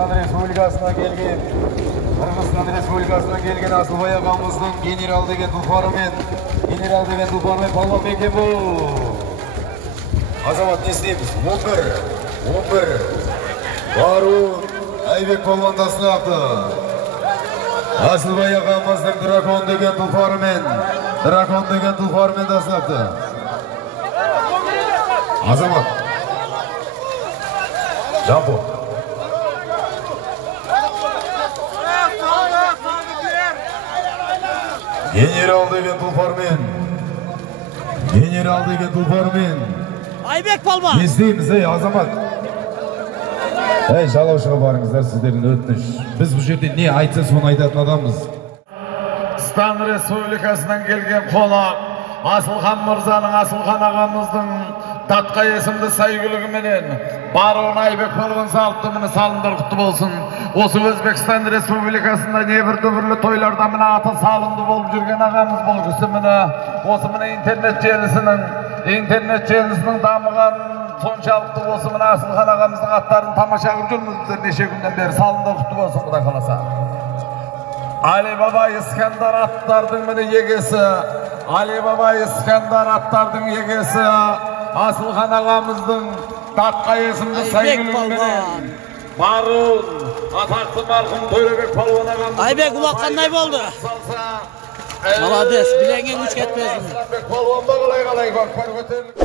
Özbekistan Respublikasından kelgen, Kırgızistan Respublikasından kelgen Asılbay ağamыздың general деген тұлпарымен палуан екен бұл. Азамат, не істейміз? 11. Барун Айбек палуанда сынақты. Асылбай ағамыздың дракон деген тұлпарымен да сынақты. Азамат. Жампо. Генерал деген тұлпармен. Айбек палуан. Естейміз, Азамат. Жалаушыға барыңыздар, сіздердің өтініш. Біз бұл жерде не айтса соны айтатын адамбыз. Қазақстан Республикасынан келген қонақ Асылхан мырзаның, Асылхан ағамыздың татқа есімді сәйгүлігіменен Барун Айбек палуан салыпты, міне салымдар құтты болсын. Осы Өзбекстан Республикасында небір дүбірлі тойларда міне аты салынды болып жүрген ағамыз бұл кісі міне осы міне интернет желісінің дамыған соншалықты осы міне Асылхан ағамыздың аттарын тамаша қылып жүрміз біздер неше күннен бері. Салымдар құтты болсын, Құдай қаласа. Али Баба Искандар аттардың міне егесі, Асылхан ағамыздың татқа есімді сәйгүлігіменен Барун атақты марқұм Төлебек палуан ағамыз. Айбек ұлақ қандай болды? Молодец, білеңен күш кетпесін. Палуан ба қалай көкпар көтеріліп